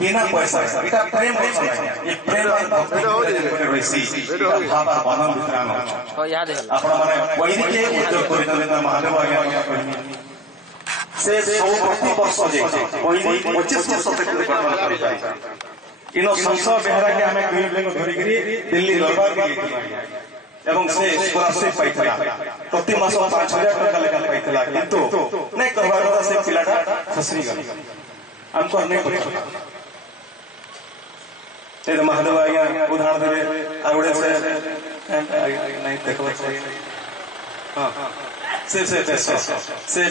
बिना पैसा এটা প্রেম ये प्रेम भाव बंधन भितर आपण माने वैदिक उद्योग कर महादेव आज्ञा से सब प्रति वर्ष वैदिक 25 वर्ष तक गठन कर इन संसद बेहरा के आम धरिक दिल्ली दरबार एवं से स्कॉलरशिप पाइला प्रति मास 5,000 टका लेखा पाइला किंतु नहीं करबार से पिलाटा खसरी गला हमको नहीं पता ते महादेव आज्ञा उदाहरण देवे आउडे से नहीं देखबा चाहिए हां से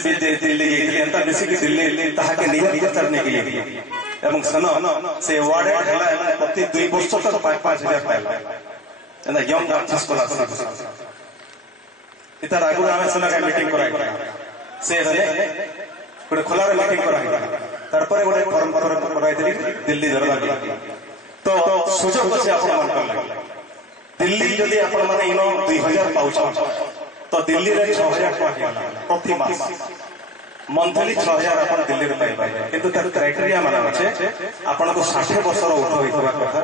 विद्या दिल्ली गई अंत बेसी की दिल्ली ताहा के निगम करने के लिए एवं सनो से अवार्ड हला प्रति 2 वर्ष तक 5,000 पाइला एना यंग आर्टिस्ट स्कॉलरशिप इता आगु आमे सुना का मीटिंग कराई से हले गोटे खोलार मीटिंग कराई तारपरे गोटे फॉर्म कराई दिल्ली दरबार तो सुजोग अच्छे आपण मान दिल्ली जदि आपण माने इनो 2,000 पाउछ तो दिल्ली रे 6,000 टका प्रति मास मंथली 6,000 आपण दिल्ली रे पाइ पाइ किंतु तार क्राइटेरिया माने अछि आपण को 60 वर्ष रो उठो होइतबा कथा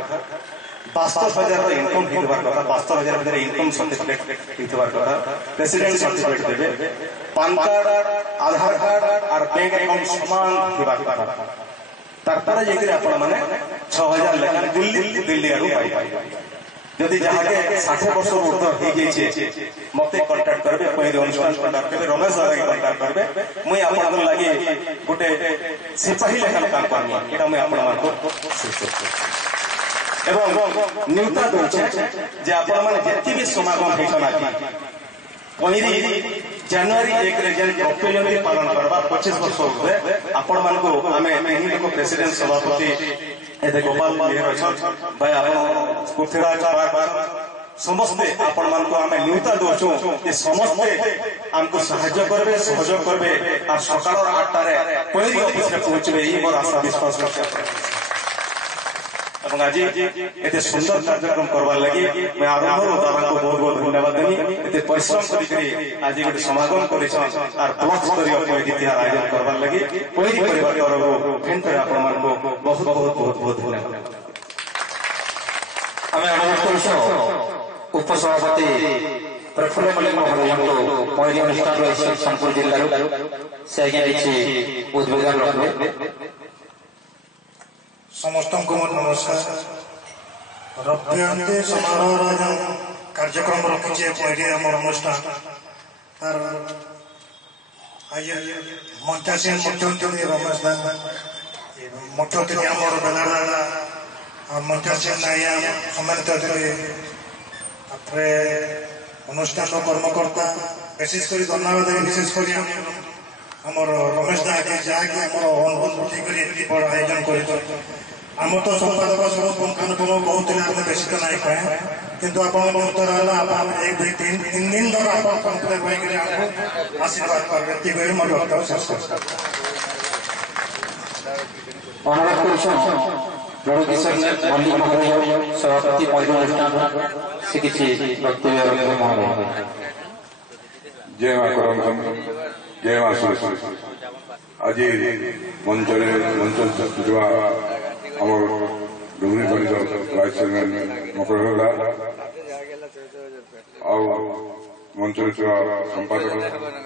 62,000 इनकम होइतबा कथा 62,000 भीतर इनकम सर्टिफिकेट होइतबा कथा रेसिडेंट सर्टिफिकेट देबे पैन कार्ड आधार कार्ड और बैंक अकाउंट समान होइबा कथा तारपरे जेकि आपण माने 6,000 लेखा दिल्ली आरु पाइ यदि जहाँ के 60 वर्ष ऊर्ध हो जाइए मत कंटाक्ट करबे पहले अनुष्ठान कंटाक्ट करबे रमेश दादा कंटाक्ट करबे मुई आपन लागि गोटे सिपाही लेखा काम करनी एटा मुई आपन मानको एवं न्यूता दोचे जे आपन माने जेति भी समागम हेछना कि पहिली जनवरी 1 रे जन भक्त जयंती पालन करबा 25 वर्ष ऊर्ध्वे आपन मानको आमे एही को प्रेसिडेंट सभापति एते गोपाल मेहर अच्छा भाई आपण पृथ्वीराज बार समस्ते आपण मान को आमे न्यूता दोचो ये समस्ते हमको सहायता करबे सहयोग करबे और सकाळ 8टा रे पहिली ऑफिस रे पहुंचबे ई मोर आशा विश्वास करते এবং আজি এতে সুন্দর কার্যক্রম করবার লাগি मैं आरंभ दादा को बहुत बहुत धन्यवाद देनी एते परिश्रम करी आज गोटे समागम करिछन और ब्लॉक स्तरीय पॉलिटिक्स आयोजन करबार लगी पहिली परिवार तरफ फेन पर आपण मान को बहुत बहुत बहुत बहुत धन्यवाद हमें अनुरोध करिछो उपसभापति प्रफुल्ल मल्लिक महोदय को पहिली अनुष्ठान रहिछ सोनपुर जिल्ला से आज्ञा दिछि उद्बोधन रखबे समस्त को नमस्कार रब्यंती समारोह कार्यक्रम रखिए पहले आम अनुष्ठान तार आज मंचासीन मुख्यमंत्री रमेश दादा मुख्यमंत्री आमर बेला दादा मंचासीन आया सम्मानित अतिथि अनुष्ठान कर्मकर्ता विशेषकर धन्यवाद विशेषकर आमर रमेश दादा जहाँकि आम अनुरोध उठिक आयोजन कर आम तो संपादक सब पुंखानुपुंख बहुत बेसी तो नहीं कहे किंतु उत्तर है 1 2 3 दिन धर आप आशीर्वाद कर मोर वक्तव्य शेष सभापति से किसी वक्तव्य जय मां करम जय मां सुरेश आज मंच আমার ডুবরি পরিষদ ভাইস চেয়ারম্যান মকরহলা ଆଉ ମଞ୍ଚରେ ଥିବା ସମ୍ପାଦକ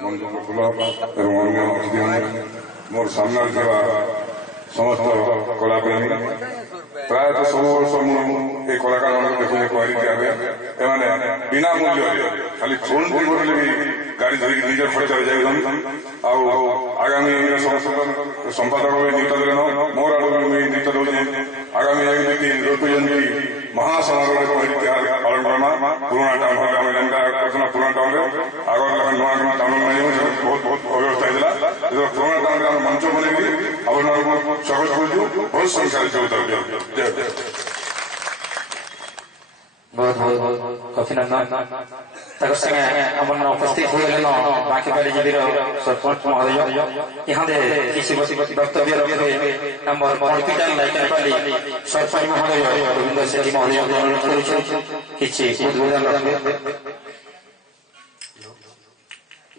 ମଞ୍ଚ ପ୍ରଫୁଲ୍ଲ ଏବଂ ଅନ୍ୟ ଅତିଥିମାନେ ମୋର ସାମ୍ନାରେ ଥିବା ସମସ୍ତ କଳାପ୍ରେମୀ ପ୍ରାୟତଃ ସବୁ ବର୍ଷ ମୁଁ ଏ କଳାକାରମାନଙ୍କୁ ଦେଖୁଛେ କହିଲି ଆମେ ଏମାନେ ବିନା ମୂଲ୍ୟରେ ଖାଲି ଫୋନ୍ କରିଲେ ବି ଗାଡ଼ି ଧରିକି ନିଜ ଖର୍ଚ୍ଚରେ ଯାଉଛନ୍ତି ଆଉ ଆଗାମୀ ସମ୍ପାଦକ ନିୟୁକ୍ତ ଦେଲେନ ମୋର ଆଡ଼କୁ ନିୟୁକ୍ତ ଦେଉଛି ଆଗାମୀ 1 2 3 ଋତୁ ଜୟନ୍ତୀ महासमारोह पालन करना पुराना टाउन हॉल आम जेनका करछना पुराना टाउन रे आगर लखन नवा नवा टाउन नहीं हो बहुत बहुत अव्यवस्था हैला जो पुराना टाउन रे मंच बनेबी आपण स्वागत करू बहुत संख्या से जय बहुत बहुत अभिनंदन तक संगे हमन उपस्थित हुए बाकी बाड़ी जिले सरपंच महोदय यहाँ दे किसी वक्तव्य रखे नंबर हॉस्पिटल लाइकनपाली सरपंच महोदय गोविंद सेठी महोदय अनुरोध करूछु किछि उद्बोधन रखे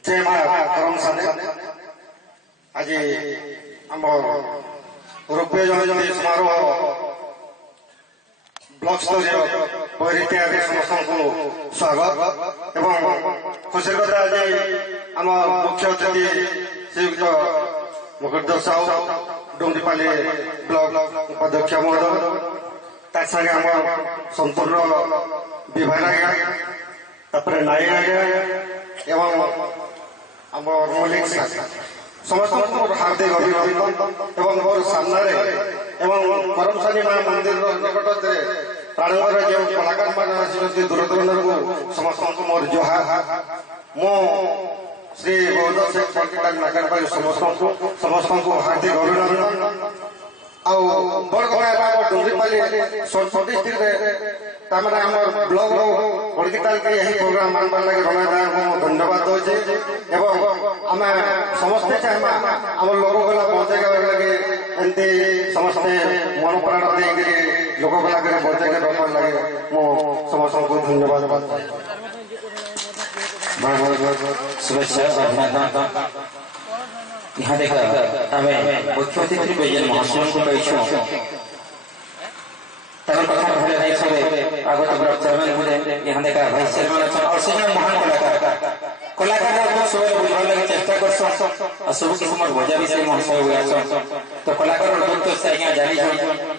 जय मां करम साने आज हम ରୌପ୍ୟ ଜୟନ୍ତୀ ସମାରୋହ ବ୍ଲକ ସ୍ତରୀୟ ପଇରିଟିଆରେ ସମସ୍ତଙ୍କୁ ସ୍ୱାଗତ ଏବଂ ଖୁସିର କଥା ଆଜି ଆମ ମୁଖ୍ୟ ଅତିଥି ଶ୍ରୀଯୁକ୍ତ ମୁକୁନ୍ଦ ସାହୁ ଡୁଙ୍ଗରିପାଲି ବ୍ଲକ ଉପାଧ୍ୟକ୍ଷ ମହୋଦୟ ତା ସାଙ୍ଗେ ଆମର ସମ୍ପୂର୍ଣ୍ଣ ବିଭାଗ ଆଜ୍ଞା ତାପରେ ନାୟକ ଆଜ୍ଞା ଏବଂ ଆମର ମଲ୍ଲିକ ସମସ୍ତଙ୍କୁ ମୋର ହାର୍ଦ୍ଦିକ ଅଭିନନ୍ଦନ ଏବଂ ମୋର ସାମ୍ନାରେ ଏବଂ କରମସାନୀ ମା ମନ୍ଦିରର ନିକଟରେ ପ୍ରାଣରେ ଯେଉଁ କଳାକାରମାନେ ଆସିଛନ୍ତି ଦୂରଦୂରାନ୍ତରୁ ସମସ୍ତଙ୍କୁ ମୋର ଜୁହାର ମୁଁ ଶ୍ରୀ ବୌଦ୍ଧ ଶେଖ ପଲିଟିକାଲ ନାଗାରପାଲି ସମସ୍ତଙ୍କୁ ହାର୍ଦ୍ଦିକ ଅଭିନନ୍ଦନ ଆଉ ବଡ଼ କଥା ହେଲା ଆମ ଡୁଙ୍ଗରିପାଲି ସୋନପୁର ଡିଷ୍ଟ୍ରିକ୍ଟରେ ତାମାନେ ଆମର ବ୍ଲକର ପଲିଟିକାଲকে ଏହି ପ୍ରୋଗ୍ରାମ ମାନବାର ଲାଗି ରମେଶ ଭାଇଙ୍କୁ ମୁଁ ଧନ୍ୟବାଦ ଦେଉଛି ଏବଂ ଆମେ ସମସ୍ତେ ଚାହିଁବା ଆମ ଲୋକକଲା ବଞ୍ଚେଇବାର ଲାଗି ଏମିତି ସମସ୍ତେ ମନ ପ୍ରାଣ ଦେଇକରି ଲୋକକଲାକେ ବଞ୍ଚେଇକି ରଖବାର ଲାଗି ମୁଁ ସମସ୍ତଙ୍କୁ ଧନ୍ୟବାଦ शुभेच्छा अभिनंदन यहाँ देखा आम मुख्य अतिथि बेजन महाशय को पाइछुं ताकर कथा कहले नहीं सबे आगत ब्लॉक चेयरमैन हुए यहाँ देखा भाई चेयरमैन अच्छा और से महान कलाकार को सबे बुझार लगे चेष्टा करछो और सब किस्म भोजा भी से महाशय हुए तो कलाकार लोग से आज्ञा जानी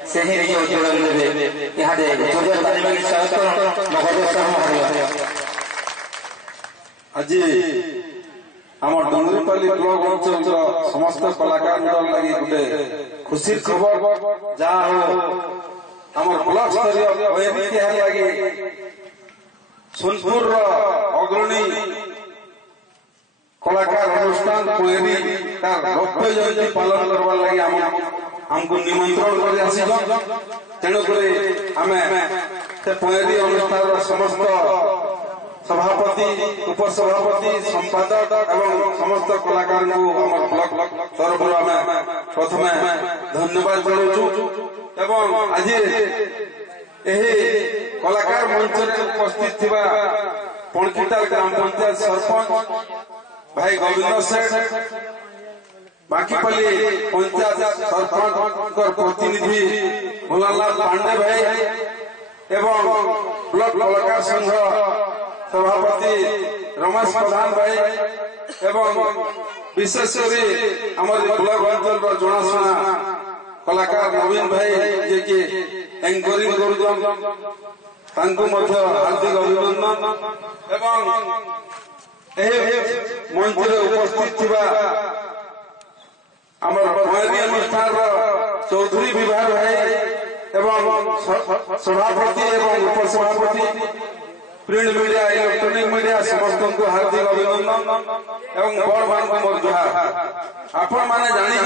से ही रही उज्जवल देबे यहाँ दे जोरदार ताली में स्वागत नगद सर আজি আমার ডুঙ্গরিপালি ব্লক অঞ্চলর সমস্ত কলাকার লাগি গোটে খুশির খবর যা আমার ব্লক স্তরীয় ঐতিহ্য লাগি সোনপুর অগ্রণী কলাকার অনুষ্ঠান পয়েরি তার রৌপ্য জয়ন্তী পালন করবার লাগি আমକୁ নিমন্ত্রণ করে আসিল তেণুকরি আমি সে পয়েরি অনুষ্ঠানর সমস্ত सभापति उपसभापति संपादक एवं समस्त कलाकार ब्लॉक तरफ प्रथम धन्यवाद जनाऊँ एवं आज कलाकार मंच उपस्थित थिबा पणकिटाल ग्राम पंचायत सरपंच भाई गोविंद सेठ बाकीपल्ली पंचायत सरपंच प्रतिनिधि भोलालाल पांडे भाई एवं ब्लॉक कलाकार संघ सभापति रमेश प्रधान भाई एवं विशेषकर ब्लॉक अंचल जनाशुना कलाकार नवीन भाई जे कि एंकरिंग हार्दिक अभिनंदन एवं मंच उपस्थित थिबा अनुष्ठान चौधरी विभाग भाई एवं सभापति एवं उपसभापति प्रिंट मीडिया इलेक्ट्रॉनिक मीडिया समस्त को हार्दिक अभिनंदन एवं बड़ मान को मोर जुहार आपण माने जानि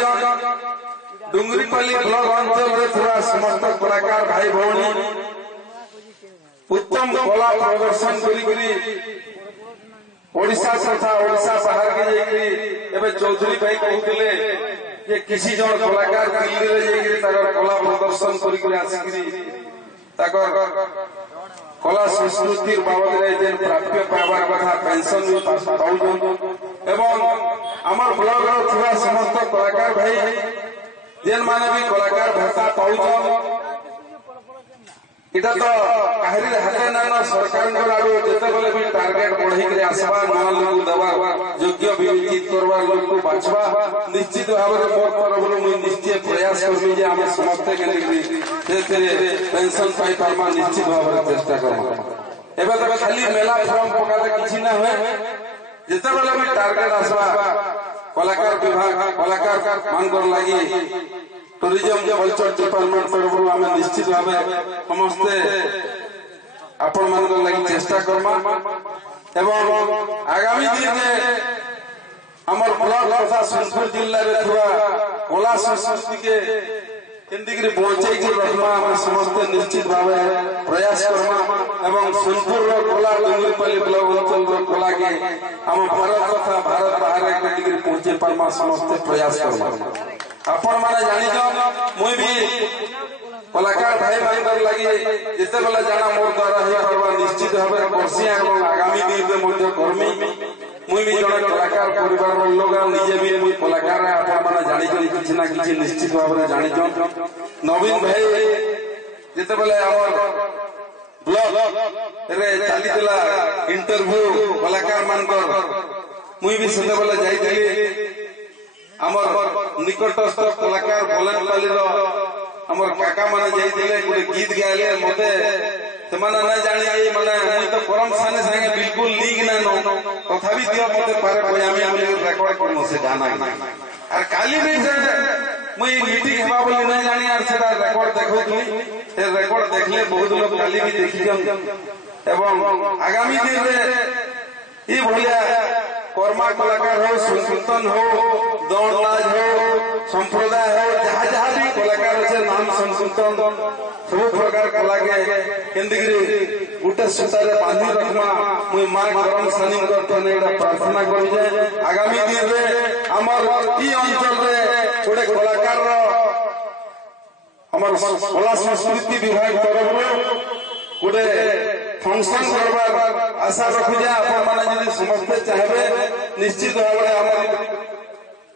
डुंगरीपाली ब्लॉक अंचल रे थोड़ा समस्त कलाकार भाई भौणी उत्तम कला प्रदर्शन करी ओडिशा तथा ओडिशा बाहर के जाई एबे चौधरी भाई कहउतिले जे किसी जण कलाकार दिल्ली रे जाई ताकर कला प्रदर्शन करी आसी कला संस्कृति बाबद प्राप्य पाइबार कथा पेंशन भी पाऊँ एवं आमर ब्लॉक थोड़ा समस्त कलाकार भाई जेन माने भी कलाकार भत्ता पाऊँ इटा तो काहरी हाथे ना सरकार आड़ू जितेबले भी टार्गेट बढ़ी आसवा नवा लोग देवा योग्य विवेचित करवा लोग को बाछवा निश्चित भाव में मोर तरफ मुझे निश्चय प्रयास करमी जे आम समस्ते पेंशन पाई पार्मा निश्चित भाव में चेष्टा करमा एबे तो खाली मेला फॉर्म पकाते किछि ना होए जितेबले भी टार्गेट आसवा कलाकार विभाग कलाकार मानकर लगी टूरिज्म कल्चर डिपार्टमेंट तरफ आम निश्चित भाव समस्ते आपण मान लगी चेष्टा करमा एवं आगामी दिन में आमर ब्लॉक तथा सोनपुर जिले में कला संस्कृति के केंद्र बचाई रखमा समस्ते निश्चित भाव प्रयास करमा एवं सोनपुर कला डुंगरीपाली ब्लॉक अंचल कला के आम भारत तथा भारत बाहर केंद्र पहुंचे पार्मा समस्ते प्रयास करमा आपण माने जानी मुई भी कलाकार भाई भाई लगी जिते बेला जाना मोर द्वारा निश्चित भाव करसी आगामी दिन में कर्मी मुई भी जड़े कलाकार परिवार लोग निजे भी मुई कलाकार आपने जानी किसी ना किसी निश्चित भाव में जानी नवीन भाई जिते बेले ब्लॉग रे चली इंटरव्यू कलाकार मान मुई भी से बेले जाइली आमर निकटस्थ कलाकार बलेनपाली आमर काका माने जाइले गोटे गीत गाइले मते सेमाने ना जानी माने मुई तो परम साने संगे बिल्कुल लिंक ना नो तथापि दियो मते पारे पयामी हम रेकॉर्ड करनो से गाना और काली भी से मुई मीटिंग हेबा बोली ना जानी और सेटा रेकॉर्ड देखौतली से रेकॉर्ड देखले बहुत लोग काली भी देखि एवं आगामी दिन रे ई भलिया कर्मा कलाकार हो संकीर्तन हो दौड़नाज हो संप्रदाय हो जहाँ जहाँ भी कलाकार अच्छे नाम संकीर्तन सब प्रकार कला के गोटे सूतारे बांधी रखमा मुई माँ गरम सानी प्रार्थना कर आगामी दिन में आमर ई अंचल गोटे कलाकार आमर कला संस्कृति विभाग तरफ गोटे फंक्शन करवार आशा रखुचे आपने समस्ते चाहिए निश्चित भाव में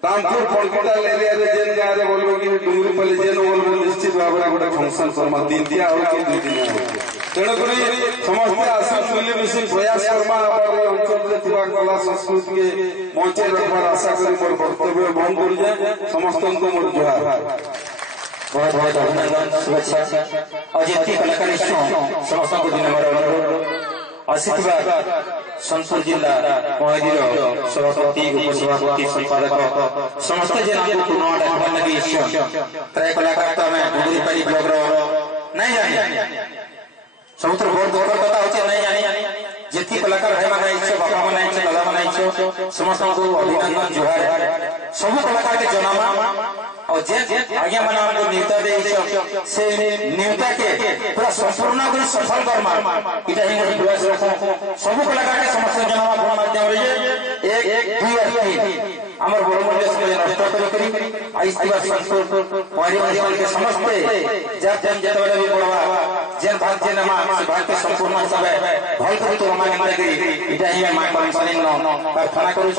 रामपुर पड़कोटाल एरिया जेन गाँव में बोलो कि डुंगरीपल्ली जेन बोलो निश्चित भाव में गोटे फंक्शन करमा दिन दिया हो कि 2 दिन तेणुक समस्ते आशा मिली मिशी प्रयास करमा अंचल कला संस्कृति के बचे रखबार आशा कर मोर कर्तव्य बंद कर जाए समस्त मोर जुहार बहुत बहुत अभिनंदन शुभेच्छा और जी कलाकार समस्त को धन्यवाद आसिथिबा सोनपुर जिला महेंद्र सभापति उपसभापति संपादक समस्त जिला पुनः डाकबार लगी प्राय कलाकार तो आम डुंगरीपाली ब्लॉक नहीं जानी सबुठ बहुत दुखर कथा होचे नहीं जानी जी कलाकार भाई मैंने बापा मैंने दादा मैंने समस्त को अभिनंदन जुहार सब कलाकार के जनामा और जे आज्ञा माने हमको न्यूता दे से न्यूता के पूरा संपूर्ण कर सफल करमा इटा ही प्रयास रखो सब कलाकार के समस्त जनामा फोन माध्यम रे 1 2 हमर बड़मूल्य समय नष्ट करी आइस दिवस संपूर्ण परिवार के समस्त जब जेतबेले भी पड़वा जेन भाग जे नमा से भाग के संपूर्ण सब भल करी तो मांगे मारे इटा ही मां परमेश्वर प्रार्थना करू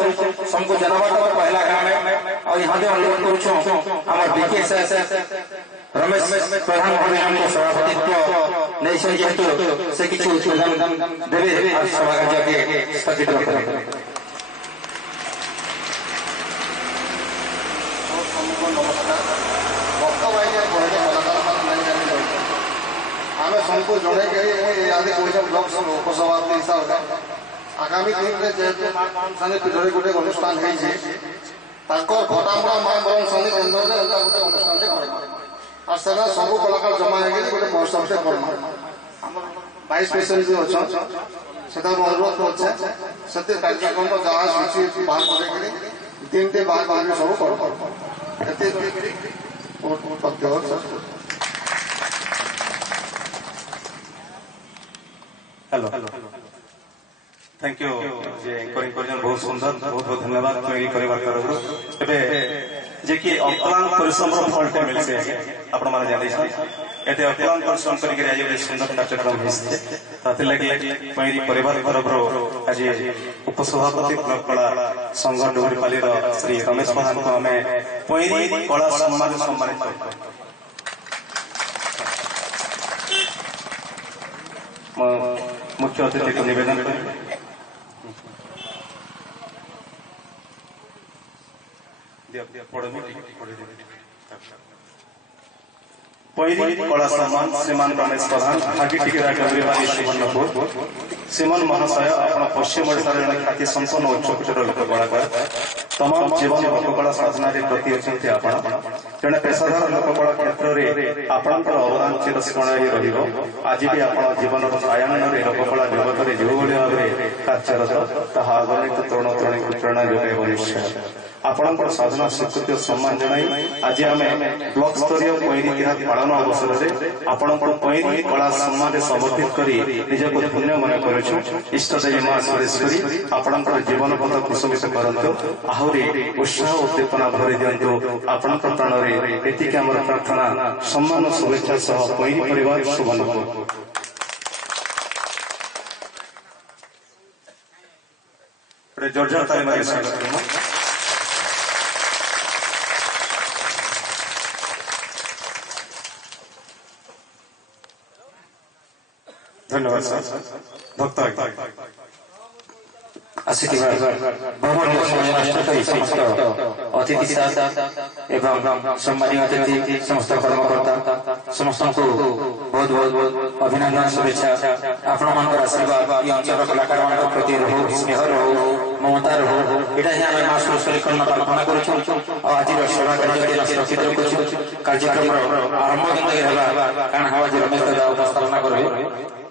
सबको जनामा तो पहला काम है और यहां दे अनुरोध करू हमारे विकेश रमेश प्रधान महोदय हमको सभापतित्व नहीं जेहेतु से किसी उद्बोधन देवे सभा कार्य के स्थगित रखें आम सबको जड़े ब्लॉक उपसभापति हिसाब से आगामी दिन में जेहेतु पीढ़ी गोटे अनुष्ठान भटामड़ा माँ बरम सनी केन्द्र में गोटे अनुष्ठान और से सब कलाकार जमा हो गोटे महोत्सव से करमा वाइस प्रेसिडेंट जो अच्छा से अनुरोध कर कार्यक्रम जहाँ सूची बाहर कर 3 बाहर सब कर हेलो थैंक यू जे एंकरिंग करजन बहुत सुंदर बहुत बहुत धन्यवाद मेरी परिवार तरफ एबे जे कि अक्लांत परिश्रम फलटे मिलसे आपण माने जानि छ एते अक्लांत परिश्रम करी के आज एक सुंदर कार्यक्रम हिस्से ताते लगे मेरी परिवार तरफ आज उपसभापति कला संघ डुंगरीपाली श्री रमेश प्रधान को हमें पैरी कला सम्मान सम्मानित मुख्य अतिथि को निवेदन करें पैरी कला सम्मान श्रीमान रमेश प्रधान भागी टिकेरा डुंगरीपाली सुवर्णपुर श्रीमान महाशय अपना पश्चिम ओडिशा जन ख्याति संपन्न उच्चकोटीर लोक कलाकार तमाम जीवन लोककला साधना प्रति अच्छे आपण जड़े पेशादार लोककला क्षेत्र में आपंकर अवदान चिरस्मरणीय रहिबो आज भी आप जीवन आयान लोककला जगत में जो भाव में कार्यरत ताहा आगमिक तरुण तरुणी प्रेरणा जोगाइब निश्चय आपणकर साधना स्वीकृति और सम्मान जनाई आज आम ब्लॉक स्तरीय पैरी तिहार पालन अवसर में आपणकर पैरी कला सम्मान समर्पित कर निजक धन्य मन कर इष्टदेवी मां सुरेश्वरी आपणकर जीवन पथ कुसुमित करंतु आहरी उत्साह उद्दीपना भरी दिंतु आपणकर प्राण में एतिक आमर प्रार्थना सम्मान शुभेच्छा सह पैरी परिवार सुवर्णपुर जोरदार ताली मारी स्वागत करूँ। धन्यवाद सर भक्त ଆସିଥିବା ବହୁମୂଲ୍ୟ ସମୟ ନଷ୍ଟ କରି ସମସ୍ତ ଅତିଥି ଏବଂ ସମ୍ମାନୀୟ ଅତିଥି ସମସ୍ତ କର୍ମକର୍ତ୍ତା ସମସ୍ତଙ୍କୁ ବହୁତ ବହୁତ ଅଭିନନ୍ଦନ ଶୁଭେଚ୍ଛା। ଆପଣମାନଙ୍କର ଆଶୀର୍ବାଦ ଏ ଅଞ୍ଚଳ କଳାକାରମାନଙ୍କ ପ୍ରତି ରହୁ, ସ୍ନେହ ରହୁ, ମମତା ରହୁ। ଏଇଟା ହିଁ ଆମେ ମା ସୁରେଶ୍ୱରୀକରଣ ପ୍ରାର୍ଥନା କରୁଛୁ ଆଉ ଆଜିର ସଭା କାର୍ଯ୍ୟକ୍ରମ ସୁରକ୍ଷିତ ରଖୁଛୁ। କାର୍ଯ୍ୟକ୍ରମର ଆରମ୍ଭ ହେବା କାରଣ ହବା ଯେ ରମେଶ ଦାଦା ଉପସ୍ଥାପନା କରିବେ।